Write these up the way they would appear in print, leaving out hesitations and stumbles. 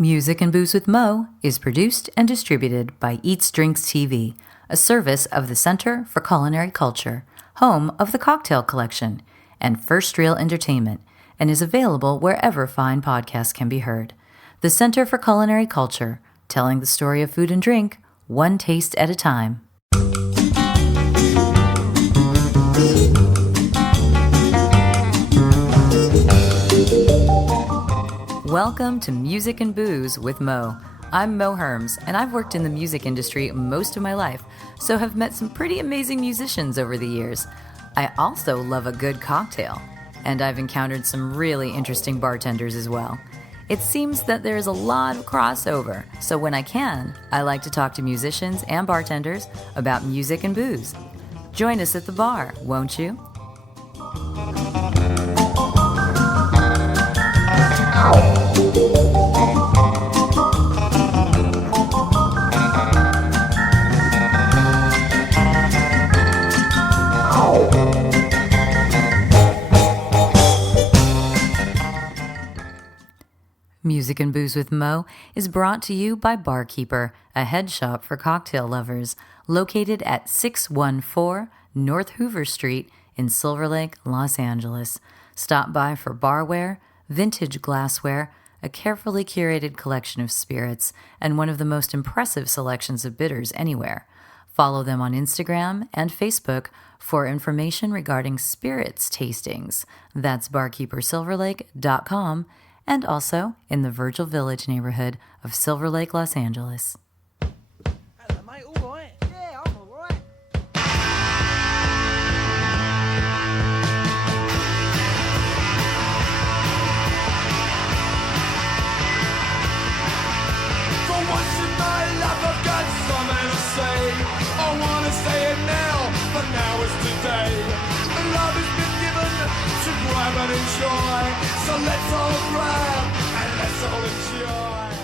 Music and Booze with Mo is produced and distributed by EatsDrinksTV, a service of the Center for Culinary Culture, home of the Cocktail Collection, and First Reel Entertainment, and is available wherever fine podcasts can be heard. The Center for Culinary Culture, telling the story of food and drink, one taste at a time. Welcome to Music and Booze with Mo. I'm Mo Herms, and I've worked in the music industry most of my life, so have met some pretty amazing musicians over the years. I also love a good cocktail, and I've encountered some really interesting bartenders as well. It seems that there's a lot of crossover, so when I can, I like to talk to musicians and bartenders about music and booze. Join us at the bar, won't you? Music and Booze with Mo is brought to you by Barkeeper, a head shop for cocktail lovers, located at 614 North Hoover Street in Silver Lake, Los Angeles. Stop by for barware, vintage glassware, a carefully curated collection of spirits, and one of the most impressive selections of bitters anywhere. Follow them on Instagram and Facebook for information regarding spirits tastings. That's barkeepersilverlake.com, and also in the Virgil Village neighborhood of Silver Lake, Los Angeles. Hello, mate. All right? Yeah, I'm all right. For once in my life, I've got something to say. I want to say it now, but now is today. Love has been given to grab and enjoy. So let's all grab and let's all enjoy.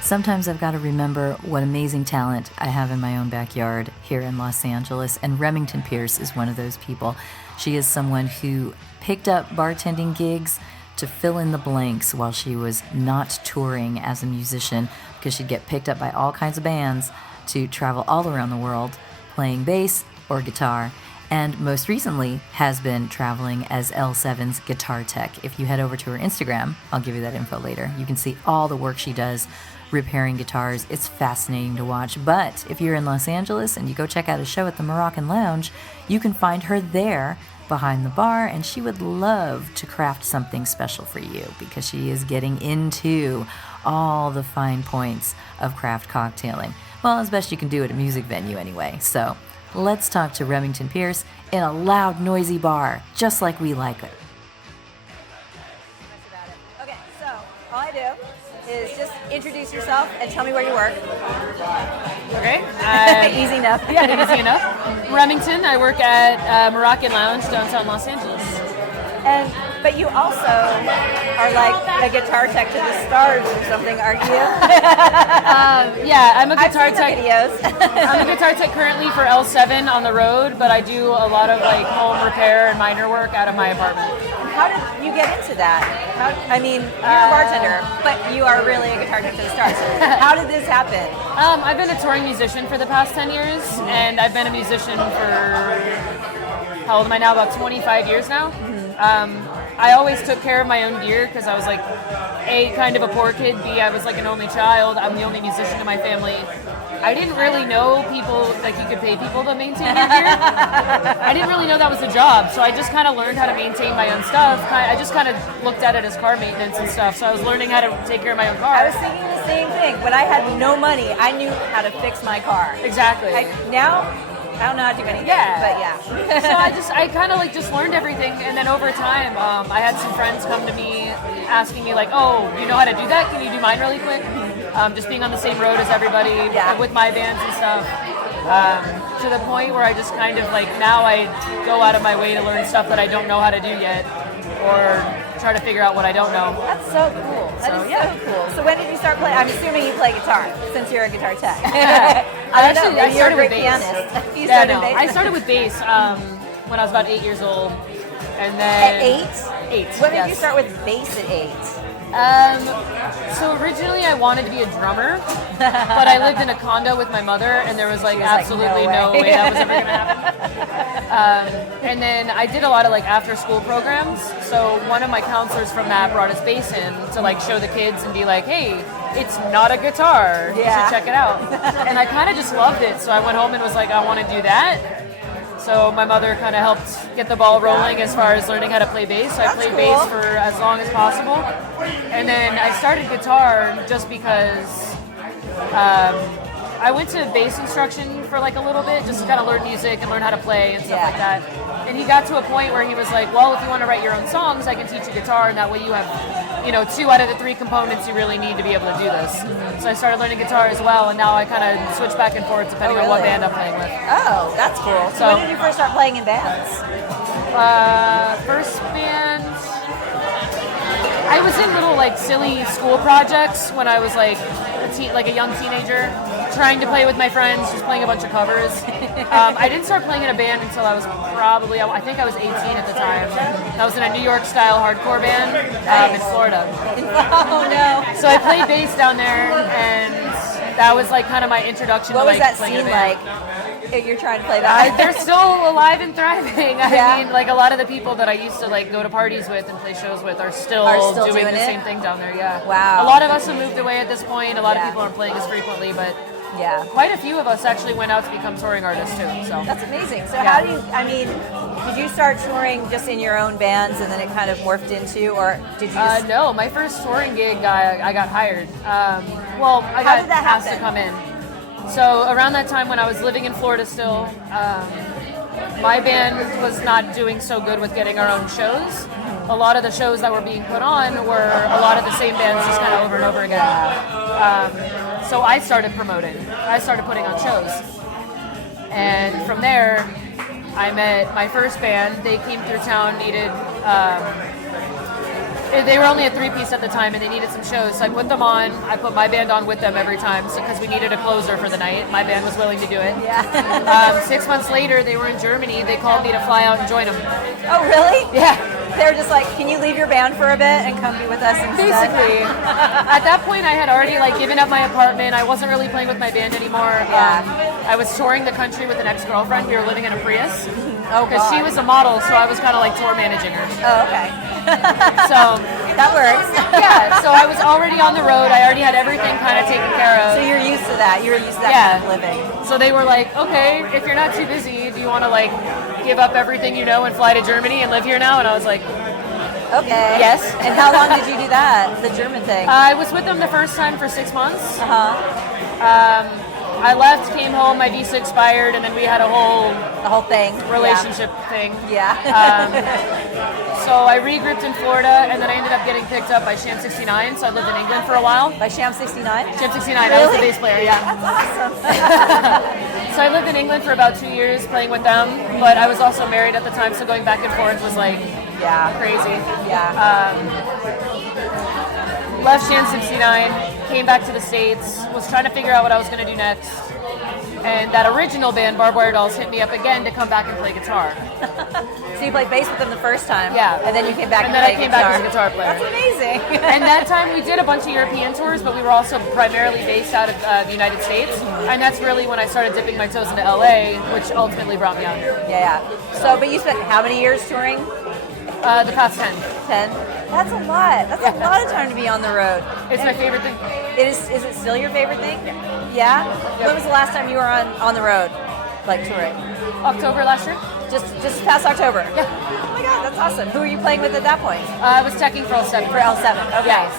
Sometimes I've got to remember what amazing talent I have in my own backyard here in Los Angeles, and Remmington Pearce is one of those people. She is someone who picked up bartending gigs to fill in the blanks while she was not touring as a musician, because she'd get picked up by all kinds of bands to travel all around the world playing bass or guitar, and most recently has been traveling as L7's guitar tech. If you head over to her Instagram, I'll give you that info later, you can see all the work she does repairing guitars. It's fascinating to watch. But if you're in Los Angeles and you go check out a show at the Moroccan Lounge, you can find her there behind the bar, and she would love to craft something special for you because she is getting into all the fine points of craft cocktailing. Well, as best you can do at a music venue anyway. So let's talk to Remmington Pearce in a loud, noisy bar, just like we like it. Okay, so all I do is just introduce yourself and tell me where you work. Okay. Easy enough. Yeah, easy enough. Remmington. I work at Moroccan Lounge downtown Los Angeles. But you also are like a guitar tech to the stars or something, aren't you? Yeah, I'm a I've guitar seen the tech. videos. I'm a guitar tech currently for L7 on the road, but I do a lot of like home repair and minor work out of my apartment. How did you get into that? You're a bartender, but you are really a guitar tech to the stars. How did this happen? I've been a touring musician for the past 10 years, and I've been a musician for, how old am I now? About 25 years now. I always took care of my own gear because I was like, A, kind of a poor kid, B, I was like an only child, I'm the only musician in my family. I didn't really know people, like you could pay people to maintain your gear. I didn't really know that was a job, so I just kind of learned how to maintain my own stuff. I just kind of looked at it as car maintenance and stuff, so I was learning how to take care of my own car. I was thinking the same thing. When I had no money, I knew how to fix my car. Exactly. Now, I don't know how to do anything, but yeah. So I kind of like just learned everything, and then over time, I had some friends come to me asking me like, oh, you know how to do that? Can you do mine really quick? Just being on the same road as everybody with my bands and stuff. To the point where I just kind of like, now I go out of my way to learn stuff that I don't know how to do yet, or try to figure out what I don't know. That's so cool. That is so cool. So when did you start playing? I'm assuming you play guitar since you're a guitar tech. I started with bass. Pianist. You started bass? I started with bass when I was about 8 years old. And then At 8? 8. When did you start with bass at 8? So originally I wanted to be a drummer, but I lived in a condo with my mother, and there was like absolutely no way that was ever going to happen. And then I did a lot of like after school programs. So one of my counselors from that brought his bass in to like show the kids and be like, hey, it's not a guitar. You should check it out. And I kind of just loved it. So I went home and was like, I want to do that. So my mother kind of helped get the ball rolling as far as learning how to play bass. So I played bass for as long as possible. And then I started guitar just because I went to bass instruction for like a little bit, just to kind of learn music and learn how to play and stuff like that. And he got to a point where he was like, well, if you want to write your own songs, I can teach you guitar, and that way you have, 2 out of the 3 components you really need to be able to do this. So I started learning guitar as well, and now I kind of switch back and forth depending on what band I'm playing with. Oh, that's cool. So when did you first start playing in bands? First band, I was in little like silly school projects when I was like a young teenager, trying to play with my friends, just playing a bunch of covers. I didn't start playing in a band until I was probably, I think I was 18 at the time. I was in a New York style hardcore band in Florida. Oh no. So I played bass down there, and that was like kind of my introduction to like playing in a band. What was that scene like? You're trying to play that. They're still alive and thriving. I mean, like a lot of the people that I used to like go to parties with and play shows with are still doing the same thing down there. Yeah. Wow. A lot of us have moved away at this point. A lot of people aren't playing as frequently, but quite a few of us actually went out to become touring artists too. So that's amazing. So how do you? I mean, did you start touring just in your own bands and then it kind of morphed into, or did you? No, my first touring gig, I got hired. Well, I got asked to come in. So around that time when I was living in Florida still, my band was not doing so good with getting our own shows. A lot of the shows that were being put on were a lot of the same bands just kind of over and over again. So I started promoting. I started putting on shows. And from there, I met my first band. They came through town, needed... they were only a 3-piece at the time, and they needed some shows. So I put them on. I put my band on with them every time, because we needed a closer for the night. My band was willing to do it. 6 months later, they were in Germany. They called me to fly out and join them. Oh, really? Yeah. They were just like, can you leave your band for a bit and come be with us instead? Basically. At that point, I had already given up my apartment. I wasn't really playing with my band anymore. I was touring the country with an ex-girlfriend. We were living in a Prius. Because she was a model, so I was kind of like tour managing her. Oh, okay. So that works. So I was already on the road. I already had everything kind of taken care of. So you're used to that. You were used to that kind of living. So they were like, okay, if you're not too busy, do you want to give up everything you know and fly to Germany and live here now? And I was like, okay. Yes. And how long did you do that, the German thing? I was with them the first time for 6 months. I left, came home, my visa expired, and then we had a whole relationship thing. Yeah. So I regrouped in Florida, and then I ended up getting picked up by Sham 69. So I lived in England for a while. By Sham 69? Sham 69. I was the bass player. Yeah. That's awesome. So I lived in England for about 2 years playing with them, but I was also married at the time, so going back and forth was crazy. Yeah. Left Sham 69, came back to the States, was trying to figure out what I was going to do next. And that original band, Barbed Wire Dolls, hit me up again to come back and play guitar. So you played bass with them the first time? Yeah. And then you came back and played guitar. And then I came back as a guitar player. That's amazing. And that time we did a bunch of European tours, but we were also primarily based out of the United States. And that's really when I started dipping my toes into LA, which ultimately brought me out here. Yeah. So, but you spent how many years touring? The past 10. 10? That's a lot. That's a lot of time to be on the road. It's my favorite thing. Is it still your favorite thing? Yeah? When was the last time you were on the road, touring? October last year. Just past October? Yeah. Oh my God, that's awesome. Who were you playing with at that point? I was teching for L7. For L7, okay. Yeah.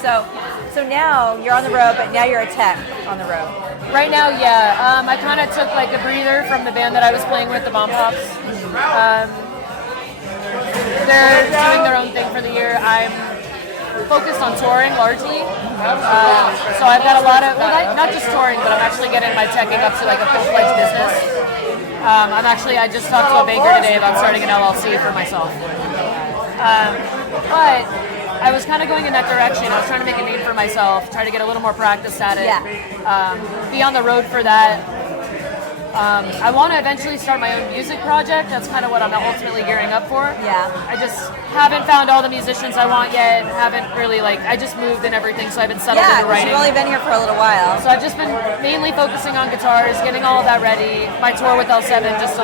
So now you're on the road, but now you're a tech on the road. Right now, yeah. I kind of took a breather from the band that I was playing with, the Bomb Pops. They're doing their own thing for the year. I'm focused on touring largely. So I've got a lot of, not just touring, but I'm actually getting my teching up to a full-fledged business. I just talked to a banker today about starting an LLC for myself. But I was kind of going in that direction. I was trying to make a name for myself, try to get a little more practice at it. Yeah. Be on the road for that. I want to eventually start my own music project. That's kind of what I'm ultimately gearing up for. Yeah. I just haven't found all the musicians I want yet. Haven't really I just moved and everything, so I've been settled into writing. You've only been here for a little while. So I've just been mainly focusing on guitars, getting all of that ready. My tour with L7 just to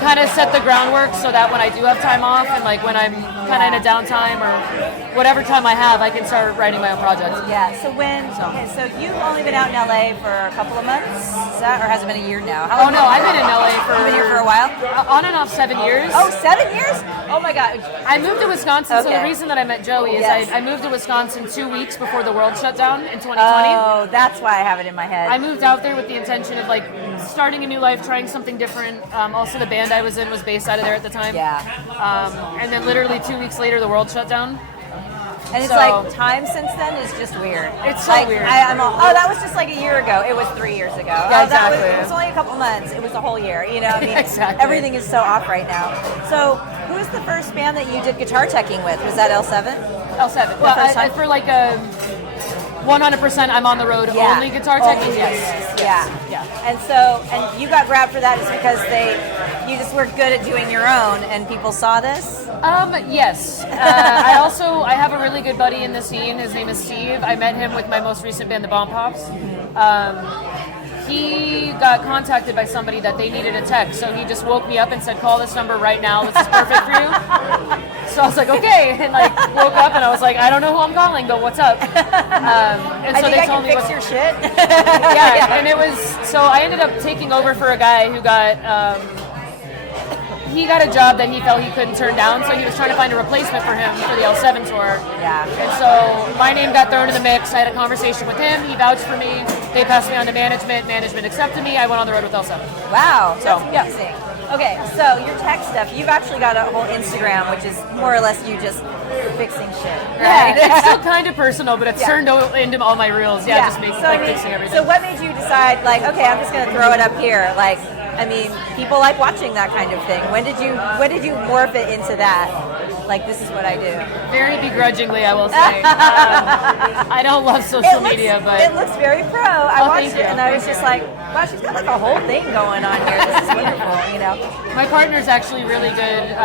kind of set the groundwork so that when I do have time off and when I'm kind of in a downtime or whatever time I have, I can start writing my own project. Yeah. So so you've only been out in LA for a couple of months, is that, or has it been a year now? Oh no, I've been in LA for. You've been here for a while. On and off 7 years. Oh, 7 years? Oh my God. I moved to Wisconsin, so Okay. the reason that I met Joey is Yes. I moved to Wisconsin 2 weeks before the world shut down in 2020. Oh, that's why I have it in my head. I moved out there with the intention of starting a new life, trying something different. Also, the band I was in was based out of there at the time. Yeah. And then literally 2 weeks later, the world shut down. And it's So- time since then is just weird. It's so weird. I'm all, that was just a year ago. It was 3 years ago. Yeah, exactly. It was only a couple months. It was a whole year. I mean, Exactly. Everything is so off right now. So, who was the first band that you did guitar teching with? Was that L7? L7. Well, first time? for a 100% I'm on the road only guitar teching, yes. Yeah. And you got grabbed for that just because you just were good at doing your own, and people saw this. Yes. I have a really good buddy in the scene. His name is Steve. I met him with my most recent band, the Bomb Pops. He got contacted by somebody that they needed a tech, so he just woke me up and said, "Call this number right now. This is perfect for you." So I was like, "Okay," and woke up and I was like, "I don't know who I'm calling, but what's up?" And I so think they I told can me fix your shit. yeah, and it was so I ended up taking over for a guy who got. He got a job that he felt he couldn't turn down, so he was trying to find a replacement for him for the L7 tour. Yeah. And so my name got thrown in the mix. I had a conversation with him. He vouched for me. They passed me on to management. Management accepted me. I went on the road with L7. Wow, So, that's amazing. Okay, so your tech stuff, you've actually got a whole Instagram, which is more or less you just fixing shit, right? Yeah, it's still kind of personal, but it's turned into all my reels. Yeah, just making fixing everything. So what made you decide, okay, I'm just going to throw it up here? People like watching that kind of thing. When did you morph it into that? This is what I do. Very begrudgingly, I will say. I don't love social media, but it looks very pro. I watched thank it you. and I was just like, wow, she's got a whole thing going on here. This is wonderful, My partner's actually really good.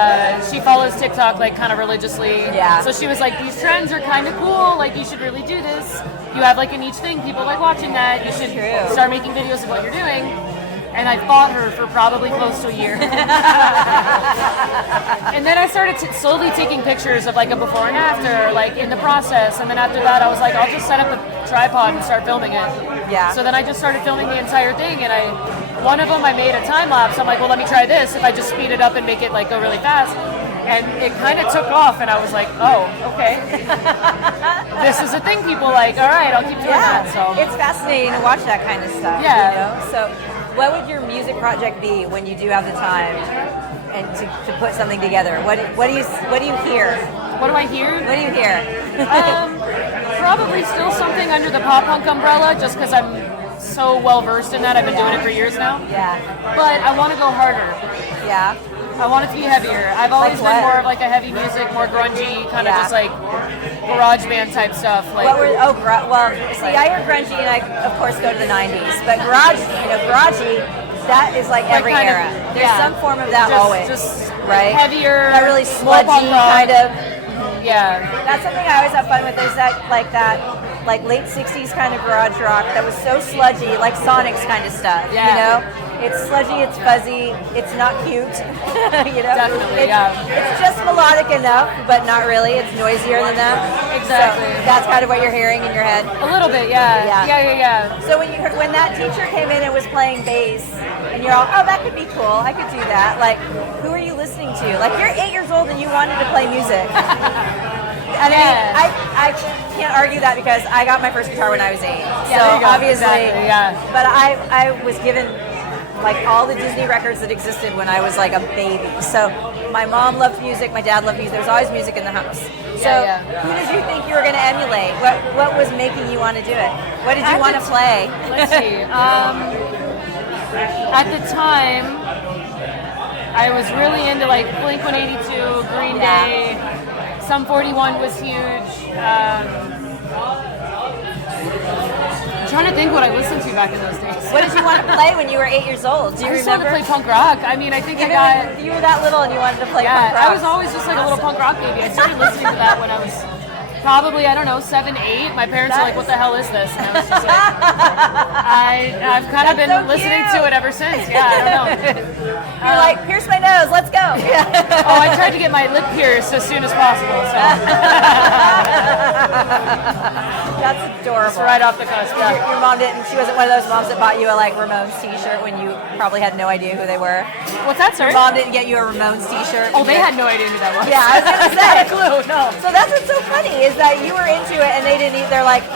She follows TikTok kind of religiously. Yeah. So she was like, "These trends are kind of cool. You should really do this. You have a niche thing. People like watching that. You should start making videos of what you're doing." And I fought her for probably close to a year. And then I started slowly taking pictures of a before and after, in the process. And then after that, I was like, I'll just set up a tripod and start filming it. Yeah. So then I just started filming the entire thing. And one of them I made a time lapse. I'm like, well, let me try this. If I just speed it up and make it go really fast. And it kind of took off, and I was like, oh, okay. This is a thing people like. All right, I'll keep doing that. So it's fascinating to watch that kind of stuff. Yeah. So what would your music project be when you do have the time and to put something together? What do you hear? What do I hear? What do you hear? Probably still something under the pop punk umbrella, just because I'm so well versed in that. I've been doing it for years now. Yeah. But I want to go harder. Yeah. I want it to be heavier. I've always Like been what? more of a heavy music, more grungy, kind of just garage band type stuff. I hear grungy and I of course go to the 90s, but garagey, that is every kind of- era. There's some form of that always. Just right? heavier, That really more punk sludgy rock. kind of. Yeah. That's something I always have fun with. There's that late 60s kind of garage rock that was so sludgy, like Sonic's kind of stuff. Yeah. It's sludgy, it's fuzzy, it's not cute. Definitely, It's just melodic enough, but not really. It's noisier than that. Exactly. So that's kind of what you're hearing in your head. A little bit, yeah. Yeah. So when that teacher came in and was playing bass, and you're all, oh, that could be cool, I could do that. Who are you listening to? You're 8 years old and you wanted to play music. I mean, I can't argue that because I got my first guitar when I was 8. Yeah, so obviously, exactly, yeah. But I was given all the Disney records that existed when I was a baby. So my mom loved music, my dad loved music. There was always music in the house. So who did you think you were going to emulate? What was making you want to do it? What did you want to play? Let's see. At the time, I was really into Blink-182, Green Day. Sum 41 was huge. trying to think what I listened to back in those days. What did you want to play when you were 8 years old? Do you I just wanted remember? to play punk rock. I mean, I think You were that little and you wanted to play punk rock. I was always just like a little punk rock baby. I started listening to that when I was probably, I don't know, 7, 8. My parents were like, what the hell is this? And I was just like, I've kind of been listening to it ever since. Yeah, I don't know. You're like, pierce my nose, let's go. Oh, I tried to get my lip pierced as soon as possible. So. That's adorable. It's right off the cusp. Yeah. Your mom didn't, she wasn't one of those moms that bought you a like Ramones t-shirt when you probably had no idea who they were. What's that, sir? Your mom didn't get you a Ramones t-shirt. Oh, they had no idea who that was. Yeah, I was going to say. Not a clue, no. So that's what's so funny is that you were into it and they didn't eat, they're like,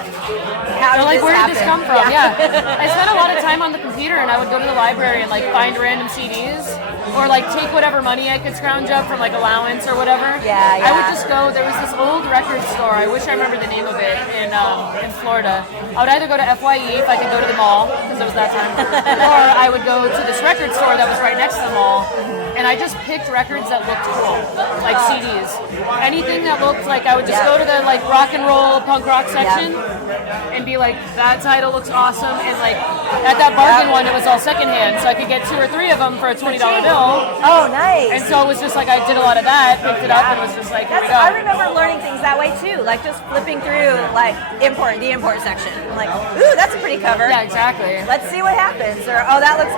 how did like, this where happen? did this come from? Yeah. I spent a lot of time on the computer and I would go to the library and like find random CDs or like take whatever money I could scrounge up from like allowance or whatever. Yeah. I would just go, there was this old record store, I wish I remember the name of it, in Florida. I would either go to FYE if I could go to the mall, because it was that time, or I would go to this record store that was right next to the mall, and I just picked records that looked cool, like CDs. Anything that looked like, I would just go to the like rock and roll, punk rock section, and be like, that title looks awesome, and like, at that bargain one, it was all secondhand, so I could get 2 or 3 of them for a $20 bill. Oh, nice. And so it was just like, I did a lot of that, picked it up, and was just like, here we go. I remember learning things that way too, like just flipping through like the import section. I'm like, ooh, that's a pretty cover. Yeah, exactly. Let's see what happens. Or that looks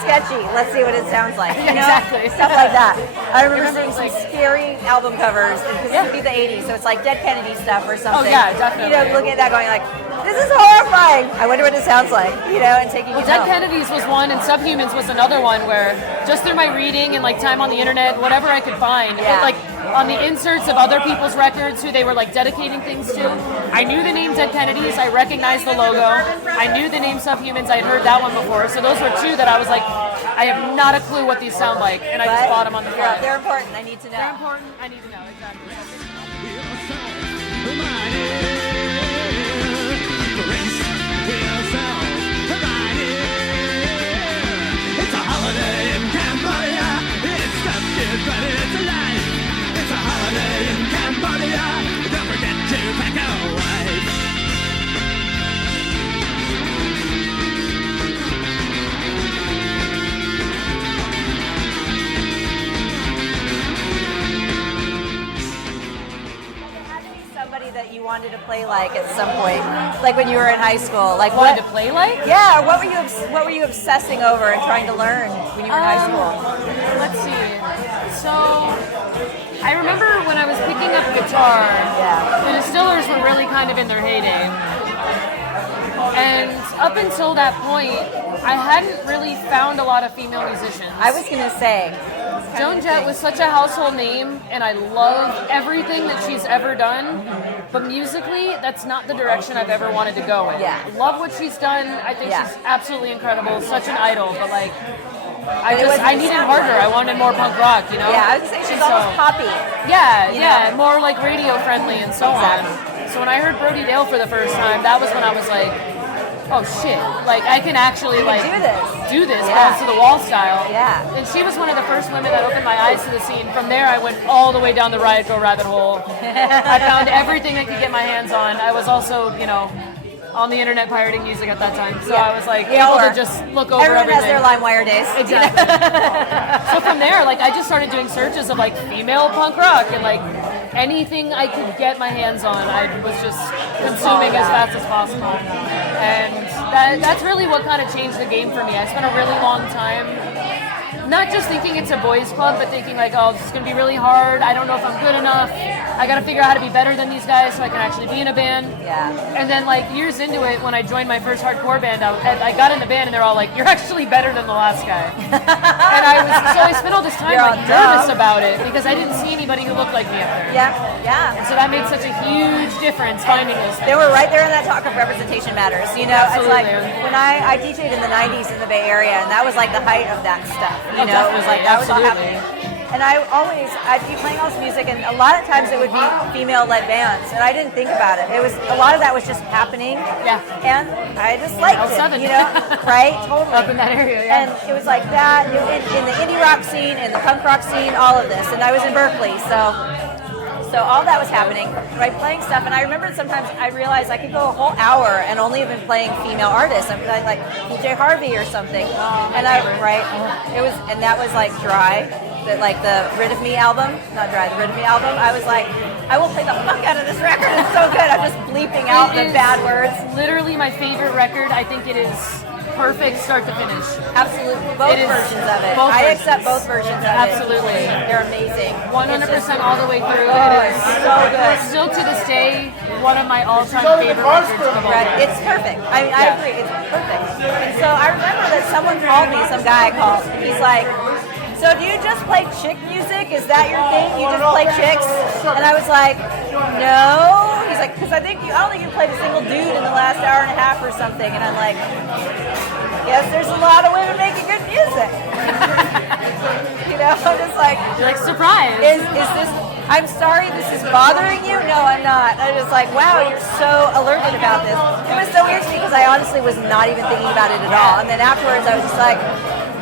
sketchy. Let's see what it sounds like. You know? Exactly. Stuff like that. I remember seeing some like scary album covers because it would be the 80s, so it's like Dead Kennedy stuff or something. Oh yeah, definitely. You know, looking at that going like, this is horrifying. I wonder what it sounds like, you know, and taking it Dead home. Kennedys was one, and Subhumans was another one where just through my reading and like time on the internet, whatever I could find, like on the inserts of other people's records who they were like dedicating things to, I knew the name Dead Kennedys, I recognized the logo, I knew the name Subhumans, I had heard that one before, so those were 2 that I was like, I have not a clue what these sound like, and I just bought them on the fly. They're important. I need to know. They're important. I need to know, exactly. It's a holiday in Cambodia. It's tough, kid, but it's alive. It's a holiday in Cambodia. Don't forget to pack away. Somebody that you wanted to play like at some point, like when you were in high school, like Wanted to play like? Yeah, what were you obsessing over and trying to learn when you were in high school? Let's see. So I remember when I was picking up guitar, the Distillers were really kind of in their heyday. And up until that point, I hadn't really found a lot of female musicians. I was gonna say, Joan Jett was such a household name, and I love everything that she's ever done. But musically, that's not the direction I've ever wanted to go in. Yeah. I love what she's done. I think she's absolutely incredible, such an idol. But like, I needed harder. I wanted more punk rock, you know? Yeah, I was gonna say she's almost poppy. Yeah, more like radio friendly and so on. So when I heard Brody Dale for the first time, that was when I was like, oh shit, like I can actually like do this balls to the wall style. Yeah. And she was one of the first women that opened my eyes to the scene. From there I went all the way down the Riot Go rabbit hole. I found everything I could get my hands on. I was also, you know, on the internet pirating music at that time. So I was like able to just look over everyone everything. has their LimeWire days. Exactly. So from there, like I just started doing searches of like female punk rock and like anything I could get my hands on, I was just consuming as fast as possible. And that's really what kind of changed the game for me. I spent a really long time not just thinking it's a boys club, but thinking like, oh, this is going to be really hard. I don't know if I'm good enough. I got to figure out how to be better than these guys so I can actually be in a band. Yeah. And then like years into it, when I joined my first hardcore band, I got in the band and they're all like, you're actually better than the last guy. And I spent all this time like nervous about it because I didn't see anybody who looked like me up there. Yeah. And so that made such a huge difference finding those things. They were right there in that talk of representation matters. You know, Absolutely. it's like when I DJ'd in the 90s in the Bay Area, and that was like the height of that stuff. You know, it was like that was all happening. And I'd be playing all this music, and a lot of times it would be female-led bands, and I didn't think about it. It was a lot of that was just happening. Yeah. And I just liked it. You know, right? Totally. Up in that area, yeah. And it was like that in the indie rock scene, in the punk rock scene, all of this. And I was in Berkeley, so So all that was happening, right? Playing stuff, and I remember sometimes I realized I could go a whole hour and only have been playing female artists. I'm like PJ Harvey or something, and that was like Dry, the Rid of Me album, not Dry, the Rid of Me album. I was like, I will play the fuck out of this record. It's so good. I'm just bleeping out the bad words. Literally my favorite record. I think it is perfect start to finish. Absolutely. Both versions of it. I accept both versions of Absolutely. it. They're amazing. 100% all the way through. It's so good. Still to this day, one of my all-time favorite records of all time. It's perfect. I mean, I agree. It's perfect. And so I remember that someone called me, some guy called. He's like, so do you just play chick music? Is that your thing? You just play chicks? And I was like, no. He's like, because I don't think you played a single dude in the last hour and a half or something. And I'm like, yes, there's a lot of women making good music. I'm just like, you're like, surprise. Is this? I'm sorry, this is bothering you? No, I'm not. I'm just like, wow, you're so alerted about this. It was so weird to me because I honestly was not even thinking about it at all. And then afterwards, I was just like,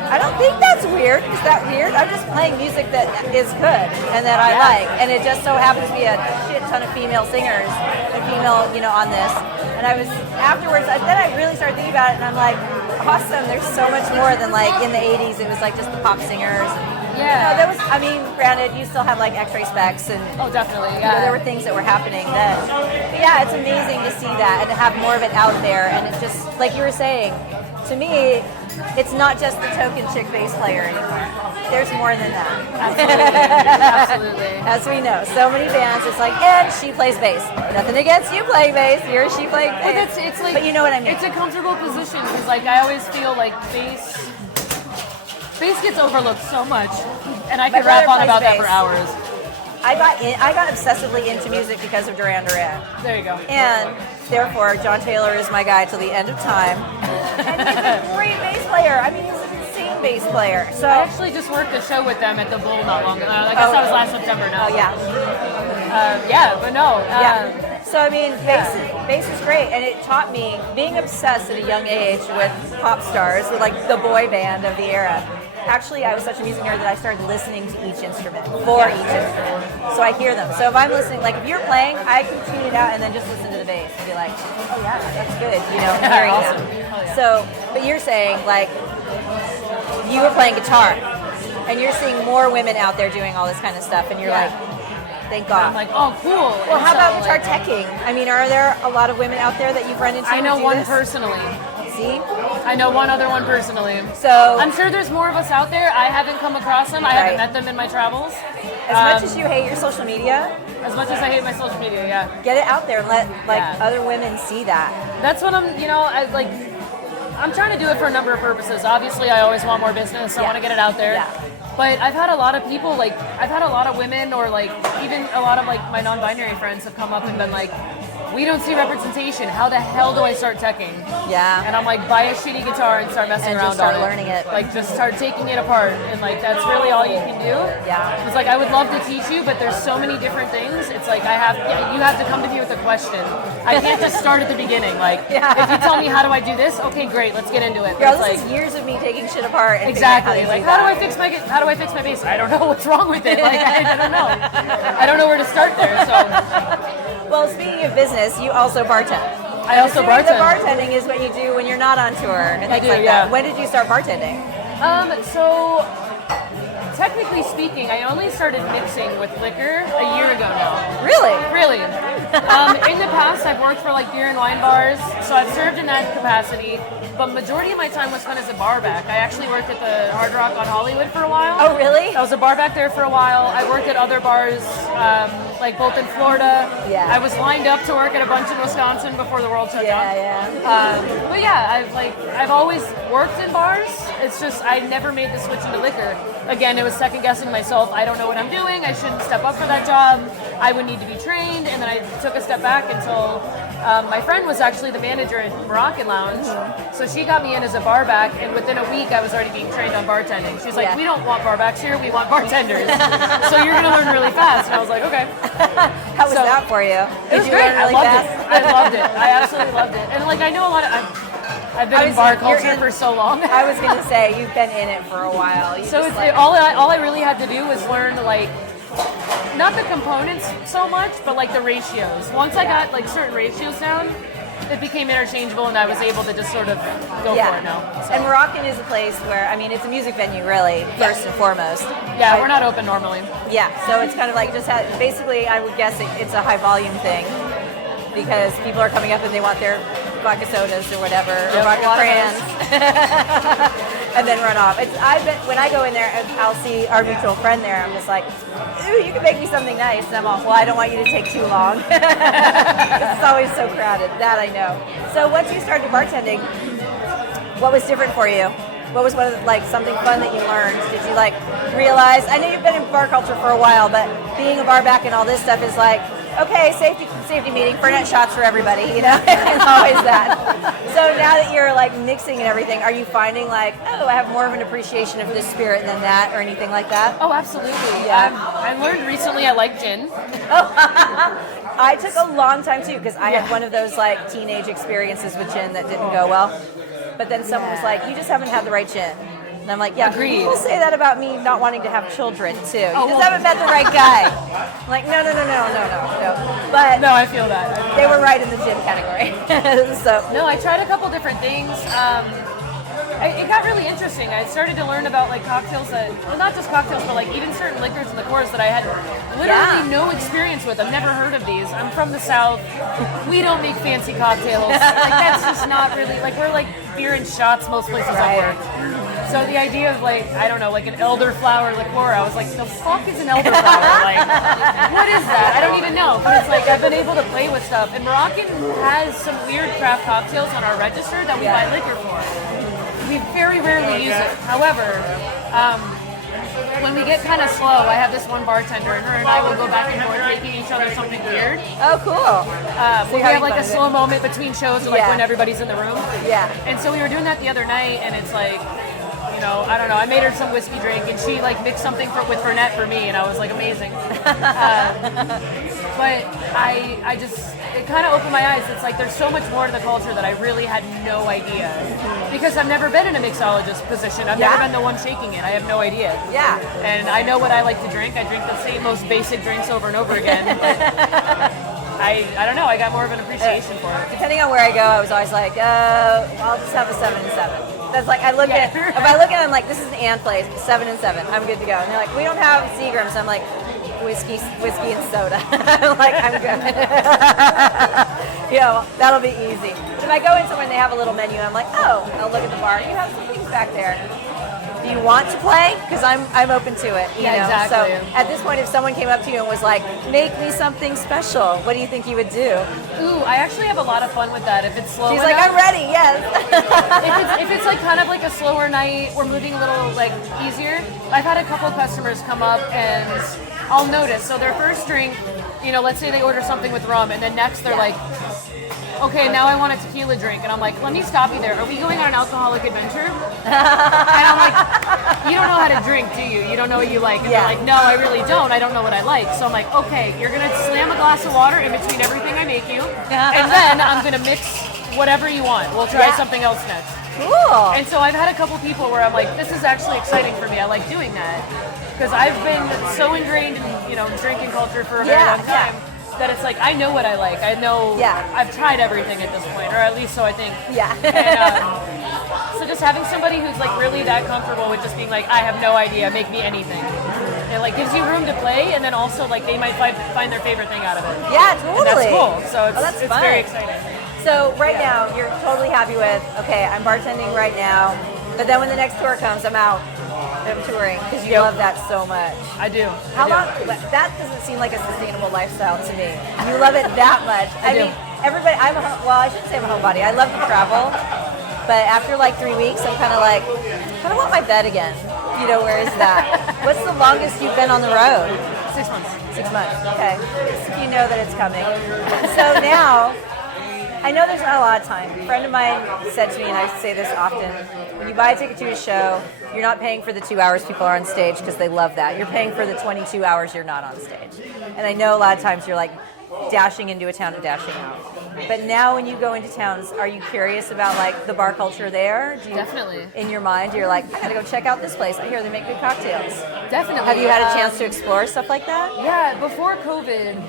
I don't think that's weird. Is that weird? I'm just playing music that is good and that I like. And it just so happens to be a shit ton of female singers and female, on this. And I was, afterwards, then I really started thinking about it and I'm like, awesome, there's so much more than like in the 80s, it was like just the pop singers. Yeah. Granted, you still have like X-ray specs and definitely. there were things that were happening then. But yeah, it's amazing to see that and to have more of it out there. And it's just, like you were saying, to me, it's not just the token chick bass player anymore. There's more than that. Absolutely. As we know, so many bands, it's like, and she plays bass. Nothing against you playing bass, he or she playing bass. But you know what I mean. It's a comfortable position because, like, I always feel like bass gets overlooked so much, and I could rap on about that for hours. I got obsessively into music because of Duran Duran. There you go. And therefore, John Taylor is my guy till the end of time. And he's a great bass player. I mean, he's an insane bass player. So I actually just worked a show with them at the Bull not long ago. I guess that was last September now. Oh, yeah. But no. So, I mean, bass is great. And it taught me, being obsessed at a young age with pop stars, with like the boy band of the era. Actually, I was such a music nerd that I started listening to each instrument, for each instrument. So I hear them. So if I'm listening, like if you're playing, I can tune it out and then just listen to the bass and be like, oh yeah, that's good, hearing awesome. that. So, but you're saying, like, you were playing guitar, and you're seeing more women out there doing all this kind of stuff, and you're like, thank God. I'm like, oh, cool. Well, how about guitar teching? I mean, are there a lot of women out there that you've run into? I know who do one this? personally. See? I know one other one personally. So I'm sure there's more of us out there. I haven't come across them. I haven't met them in my travels. As much as you hate your social media, as much as I hate my social media, get it out there and let other women see that. That's what I'm trying to do it for a number of purposes. Obviously, I always want more business. I want to get it out there. Yeah. But I've had a lot of people, like, I've had a lot of women or, like, even a lot of, like, my non-binary friends have come up and been like, we don't see representation. How the hell do I start teching? Yeah. And I'm like, buy a shitty guitar and start messing around just start on it. learning it. Like, just start taking it apart. And, like, that's really all you can do. Yeah. It's like, I would love to teach you, but there's so many different things. It's like, you have to come to me with a question. I can't just start at the beginning. Like, if you tell me, how do I do this? Okay, great, let's get into it. Girl, this is years of me taking shit apart. And exactly. Like, how do I fix my bass? I don't know what's wrong with it. Like, I don't know. I don't know where to start there, so... Well, speaking of business, you also bartend. I also bartend. The bartending is what you do when you're not on tour and things like that. When did you start bartending? So technically speaking, I only started mixing with liquor a year ago now. Really? Really. In the past, I've worked for like beer and wine bars, so I've served in that capacity. But majority of my time was spent as a bar back. I actually worked at the Hard Rock on Hollywood for a while. Oh, really? I was a bar back there for a while. I worked at other bars, like both in Florida. Yeah. I was lined up to work at a bunch in Wisconsin before the world shut down. But yeah, I've always worked in bars. It's just I never made the switch into liquor. Again, it was second guessing myself. I don't know what I'm doing. I shouldn't step up for that job. I would need to be trained, and then I took a step back until my friend was actually the manager at Moroccan Lounge. So she got me in as a bar back, and within a week I was already being trained on bartending. She's like, we don't want bar backs here, we want bartenders. So you're going to learn really fast. And I was like, okay. How was that for you? It was great. I loved it. I absolutely loved it. And like I know a lot of... I've been in bar culture for so long. I was going to say, you've been in it for a while. So all I really had to do was learn like not the components so much, but like the ratios. Once I got like certain ratios down, it became interchangeable, and I was able to just sort of go for it now. So. And Moroccan is a place where, I mean, it's a music venue, really, first and foremost. Yeah, we're not open normally. Yeah, so it's kind of like basically, I would guess it's a high volume thing because people are coming up and they want their vodka sodas or whatever, or vodka crayons, and then run off. I bet when I go in there, I'll see our mutual friend there. I'm just like, ooh, you can make me something nice. And I'm all, well, I don't want you to take too long. It's always so crowded. That I know. So once you started bartending, what was different for you? What was something fun that you learned? Did you realize? I know you've been in bar culture for a while, but being a bar back and all this stuff is like, okay, safety meeting, Fernet shots for everybody, and always that. So now that you're mixing and everything, are you finding I have more of an appreciation of this spirit than that, or anything like that? Oh, absolutely. Yeah. I learned recently I like gin. I took a long time too because I had one of those teenage experiences with gin that didn't go well. But then someone was like, "You just haven't had the right gin." And I'm like, "Yeah, agreed." People say that about me not wanting to have children too. You just haven't met the right guy. I'm like, no. But no, I feel that. They were right in the gin category. So no, I tried a couple different things. It got really interesting. I started to learn about cocktails that, well, not just cocktails, but even certain liquors and liqueurs that I had literally no experience with. I've never heard of these. I'm from the South. We don't make fancy cocktails. That's just not really, we're beer and shots most places I work. So the idea of I don't know, an elderflower liqueur, I was like, the fuck is an elderflower? What is that? I don't even know. But it's I've been able to play with stuff. And Moroccan has some weird craft cocktails on our register that we buy liquor for. We very rarely use it. However, when we get kind of slow, I have this one bartender, and her and I will go back and forth making each other something weird. Oh, cool. So we have a slow moment between shows, or when everybody's in the room. Yeah. And so we were doing that the other night, and it's I don't know, I made her some whiskey drink, and she mixed something with Fernet for me, and I was amazing. But I just, it kind of opened my eyes. It's there's so much more to the culture that I really had no idea. Because I've never been in a mixologist position. I've never been the one shaking it. I have no idea. Yeah. And I know what I like to drink. I drink the same most basic drinks over and over again. I don't know, I got more of an appreciation for it. Depending on where I go, I was always I'll just have a 7 and 7. That's I look at, if I look at it, I'm like, this is an and place, 7 and 7, I'm good to go. And they're like, we don't have Seagrams. I'm like, whiskey and soda. I'm like, I'm good. That'll be easy. But if I go in somewhere and they have a little menu, I'm like, oh, I'll look at the bar. You have some things back there. Do you want to play? Because I'm open to it. You know? Exactly. So at this point, if someone came up to you and was like, make me something special, what do you think you would do? Ooh, I actually have a lot of fun with that. If it's slow She's enough, like, I'm ready, yes. if it's kind of a slower night, we're moving a little easier. I've had a couple customers come up and I'll notice. So their first drink, let's say they order something with rum, and then next they're like, okay, now I want a tequila drink. And I'm like, let me stop you there. Are we going on an alcoholic adventure? And I'm like, you don't know how to drink, do you? You don't know what you like. And they're like, no, I really don't. I don't know what I like. So I'm like, okay, you're going to slam a glass of water in between everything I make you. And then I'm going to mix whatever you want. We'll try something else next. Cool. And so I've had a couple people where I'm like, this is actually exciting for me. I like doing that. Because I've been so ingrained in, drinking culture for a very long time. That it's I know what I like. I know I've tried everything at this point, or at least so I think. Yeah. And, so just having somebody who's really that comfortable with just being I have no idea, make me anything. It gives you room to play, and then also they might find their favorite thing out of it. Yeah, totally. And that's cool. So it's fun. very exciting. So right now you're totally happy with, okay, I'm bartending right now, but then when the next tour comes, I'm out. I'm touring because you love that so much. I do. How long? That doesn't seem like a sustainable lifestyle to me. You love it that much. I mean, everybody. I shouldn't say I'm a homebody. I love to travel, but after 3 weeks, I'm kind of want my bed again. Where is that? What's the longest you've been on the road? 6 months. 6 months. Okay. So you know that it's coming. So now, I know there's not a lot of time. A friend of mine said to me, and I say this often, when you buy a ticket to a show, you're not paying for the 2 hours people are on stage because they love that. You're paying for the 22 hours you're not on stage. And I know a lot of times you're like, dashing into a town and dashing out. But now when you go into towns, are you curious about like the bar culture there? Definitely. In your mind, you're like, I gotta go check out this place. I hear they make good cocktails. Definitely. Have you had a chance to explore stuff like that? Yeah, before COVID,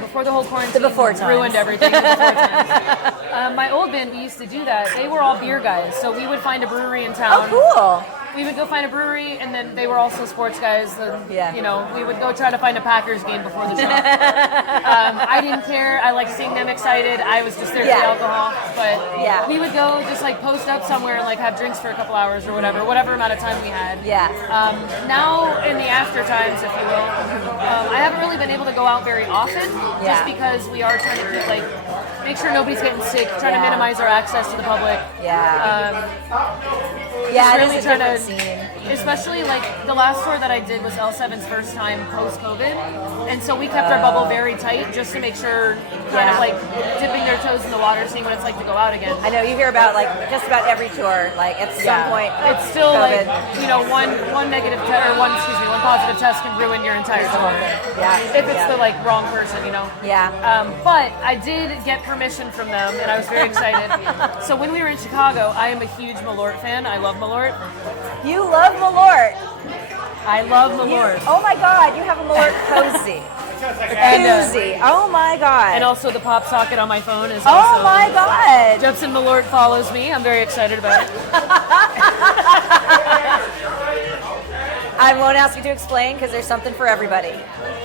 before the whole quarantine before times. ruined everything. The before times. My old band, we used to do that. They were all beer guys, so we would find a brewery in town. Oh, cool. We would go find a brewery, and then they were also sports guys. And, Yeah. You know, we would go try to find a Packers game before the show. I didn't care. I liked seeing them excited. I was just there for the alcohol. But we would go just like post up somewhere and like have drinks for a couple hours or whatever amount of time we had. Yeah. Now in the after times, if you will, I haven't really been able to go out very often, just because we are trying to keep, like, make sure nobody's getting sick, trying to minimize our access to the public. Really it's a different scene. Especially like the last tour that I did was L7's first time post-COVID, and so we kept our bubble very tight just to make sure, kind of like dipping their toes in the water, seeing what it's like to go out again. I know you hear about like just about every tour, like at some point it's still COVID. like, you know, one positive test can ruin your entire tour. If it's the like wrong person, you know. But I did get permission from them, and I was very excited. So when we were in Chicago, I am a huge Malort fan. I love Malort. You love Malort. I love Malort. Oh my God, you have a Malort cozy. Koozie. Oh my God. And also the pop socket on my phone is also. also. Oh my God. Judson Malort follows me. I'm very excited about it. I won't ask you to explain because there's something for everybody.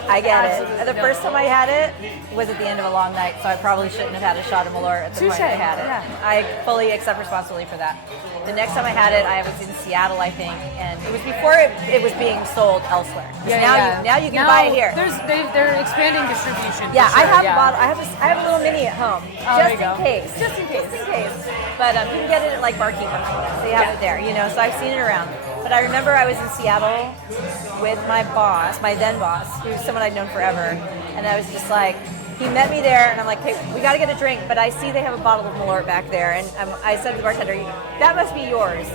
I get it. The first time I had it was at the end of a long night, so I probably shouldn't have had a shot of Malort at the point I had it. I fully accept responsibility for that. The next time I had it, I was in Seattle, I think, and it was before it was being sold elsewhere. Now you can buy it here. They're expanding distribution. Yeah, sure, I have a bottle. I have a little mini at home, there you just in go. case. Just in case. But you can get it at like Barkeeper. They have it there, you know. So I've seen it around. But I remember I was in Seattle with my boss, my then boss, who's someone I'd known forever, and I was just like, he met me there, and I'm like, hey, we got to get a drink, but I see they have a bottle of Malort back there, and I said to the bartender, that must be yours.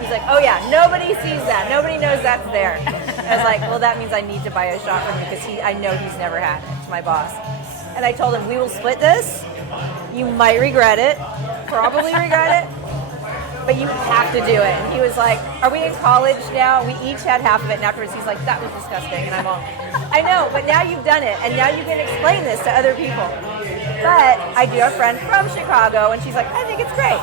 He's like, oh yeah, nobody sees that, nobody knows that's there. I was like, well, that means I need to buy a shot from you because I know he's never had it. It's my boss. And I told him, we will split this. You might regret it, probably regret it, but you have to do it. And he was like, are we in college now? We each had half of it, and afterwards he's like, that was disgusting, and I'm all, I know, but now you've done it, and now you can explain this to other people. But I do have a friend from Chicago, and she's like, I think it's great.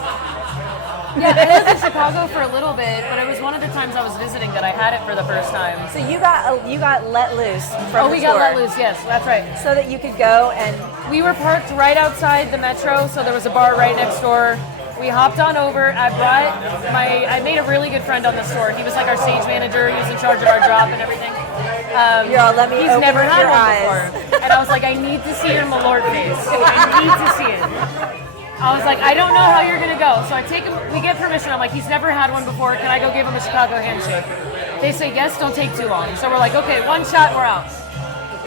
Yeah, I lived in Chicago for a little bit, but it was one of the times I was visiting that I had it for the first time. So you got let loose from the we got tour. let loose, yes, that's right. So that you could go and... We were parked right outside the Metro, so there was a bar right next door. We hopped on over. I made a really good friend on the store. He was like our stage manager. He was in charge of our drop and everything. He's never had one before. And I was like, I need to see your Malort face. I need to see it. I was like, I don't know how you're going to go. So I take him, we get permission. I'm like, he's never had one before. Can I go give him a Chicago handshake? They say, yes, don't take too long. So we're like, okay, one shot, we're out.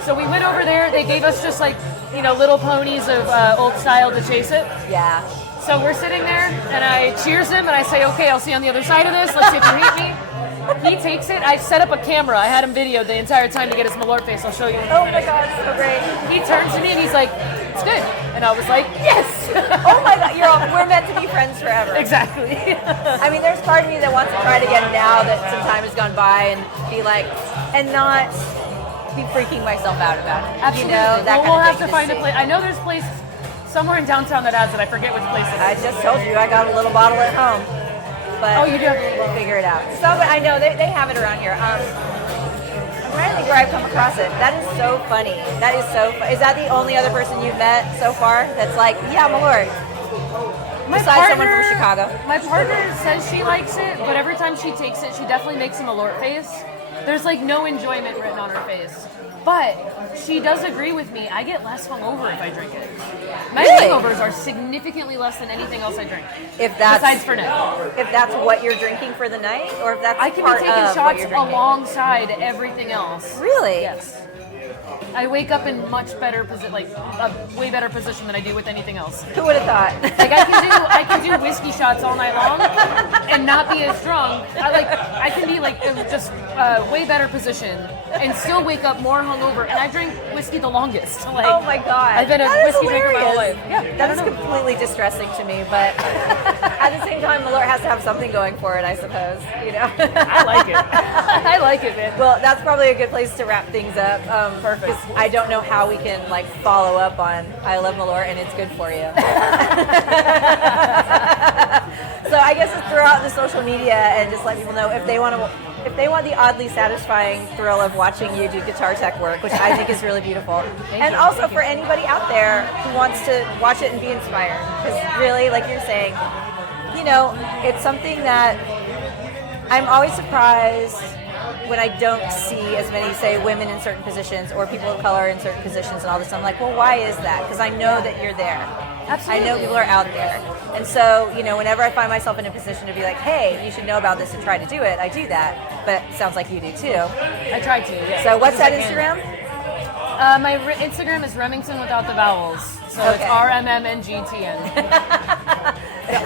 So we went over there. They gave us just like, you know, little ponies of old style to chase it. Yeah. So we're sitting there, and I cheers him, and I say, okay, I'll see you on the other side of this. Let's see if you hate me. He takes it. I set up a camera. I had him videoed the entire time to get his Malort face. I'll show you. Oh my God, so great. He turns to me, and he's like, it's good. And I was like, yes. Oh my God, we're meant to be friends forever. Exactly. I mean, there's part of me that wants to try it again now that some time has gone by and be like, and not be freaking myself out about it. Absolutely. You know, that we'll kind of have to find a place. I know there's a place somewhere in downtown that has it. I forget which place it is. I just told you I got a little bottle at home. But you do? We'll figure it out. So, but I know they have it around here. I'm trying to think where I've come across it. That is so funny. That is so funny. Is that the only other person you've met so far that's like, yeah, Malort? Besides someone from Chicago. My partner says she likes it, but every time she takes it, she definitely makes a Malort face. There's like no enjoyment written on her face. But she does agree with me. I get less hungover if I drink it. My hangovers are significantly less than anything else I drink. Besides Fernet. If that's what you're drinking for the night, or if that's I can part be taking of shots what you're drinking. alongside everything else. Really? Yes. I wake up in much better position, like a way better position than I do with anything else. Who would have thought? Like I can do whiskey shots all night long and not be as drunk. I can be like in just way better position and still wake up more hungover. And I drink whiskey the longest. Like, oh my God. I've been a whiskey drinker my whole life. Yeah, that is completely distressing to me, but at the same time, Malort has to have something going for it, I suppose. You know. I like it. I like it, man. Well, that's probably a good place to wrap things up. Perfect. 'Cause I don't know how we can like follow up on I love Malort and it's good for you. So I guess just throw out the social media and just let people know if they want the oddly satisfying thrill of watching you do guitar tech work, which I think is really beautiful. And also for anybody out there who wants to watch it and be inspired. Because really, like you're saying, you know, it's something that I'm always surprised when I don't see as many, say, women in certain positions or people of color in certain positions and all this. I'm like, well, why is that? Because I know that you're there. Absolutely. I know people are out there. And so, you know, whenever I find myself in a position to be like, hey, you should know about this and try to do it, I do that. But it sounds like you do too. I try to, yeah. So what's that Instagram? My Instagram is Remmington without the vowels. So it's RMMNGTN.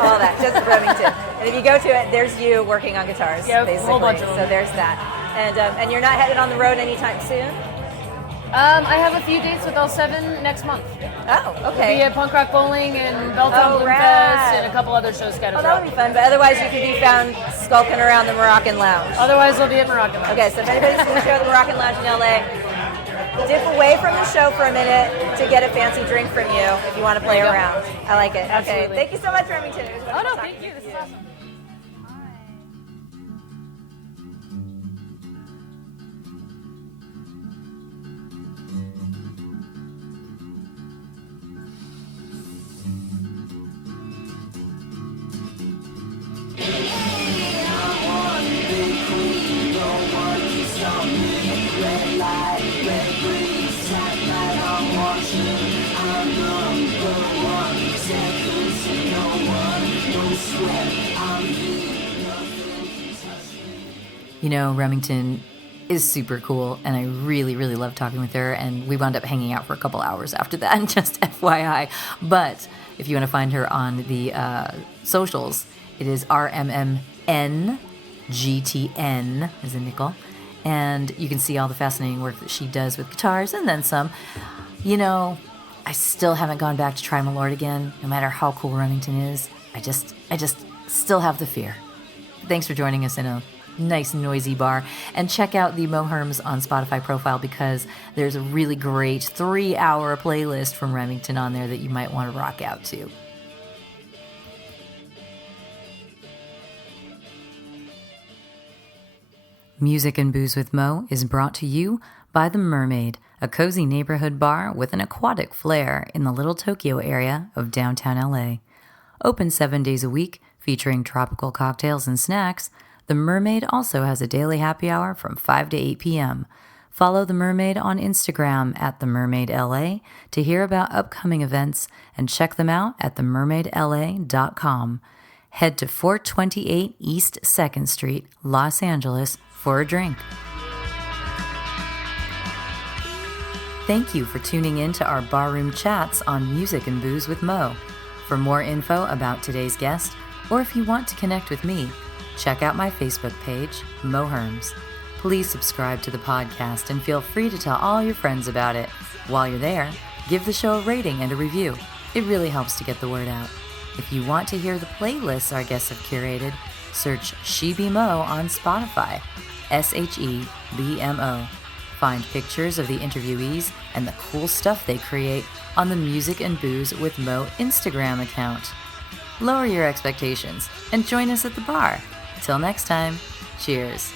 All that, just Remmington. And if you go to it, there's you working on guitars, basically. A whole bunch of them. So there's that. And you're not headed on the road anytime soon? I have a few dates with L7 next month. Oh, We'll be okay. at Punk Rock Bowling and Belltown Bloom Fest and a couple other shows scattered Oh, that would be fun. But otherwise, you could be found skulking around the Moroccan Lounge. Otherwise, we'll be at Moroccan Lounge. Okay, so if anybody's seen the show at the Moroccan Lounge in LA, dip away from the show for a minute to get a fancy drink from you if you want to play There you go. around. I like it. Absolutely. Okay, thank you so much, Remmington. It was Oh, no, wonderful thank talking you. to This is awesome. You know, Remmington is super cool, and I really, really love talking with her, and we wound up hanging out for a couple hours after that, and just FYI. But if you want to find her on the socials, it is RMMNGTN, as in nickel, and you can see all the fascinating work that she does with guitars, and then some. You know, I still haven't gone back to try Malort again, no matter how cool Remmington is. I just still have the fear. Thanks for joining us in a nice noisy bar, and check out the Mo Herms on Spotify profile because there's a really great 3-hour playlist from Remmington on there that you might want to rock out to. Music and Booze with Mo is brought to you by The Mermaid, a cozy neighborhood bar with an aquatic flair in the Little Tokyo area of downtown LA. Open 7 days a week, featuring tropical cocktails and snacks, The Mermaid also has a daily happy hour from 5 to 8 p.m. Follow The Mermaid on Instagram at TheMermaidLA to hear about upcoming events and check them out at TheMermaidLA.com. Head to 428 East 2nd Street, Los Angeles for a drink. Thank you for tuning in to our barroom chats on Music and Booze with Mo. For more info about today's guest, or if you want to connect with me, check out my Facebook page, Mo Herms. Please subscribe to the podcast and feel free to tell all your friends about it. While you're there, give the show a rating and a review. It really helps to get the word out. If you want to hear the playlists our guests have curated, search She Be Mo on Spotify, SHEBMO. Find pictures of the interviewees and the cool stuff they create on the Music and Booze with Mo Instagram account. Lower your expectations and join us at the bar. Till next time, cheers.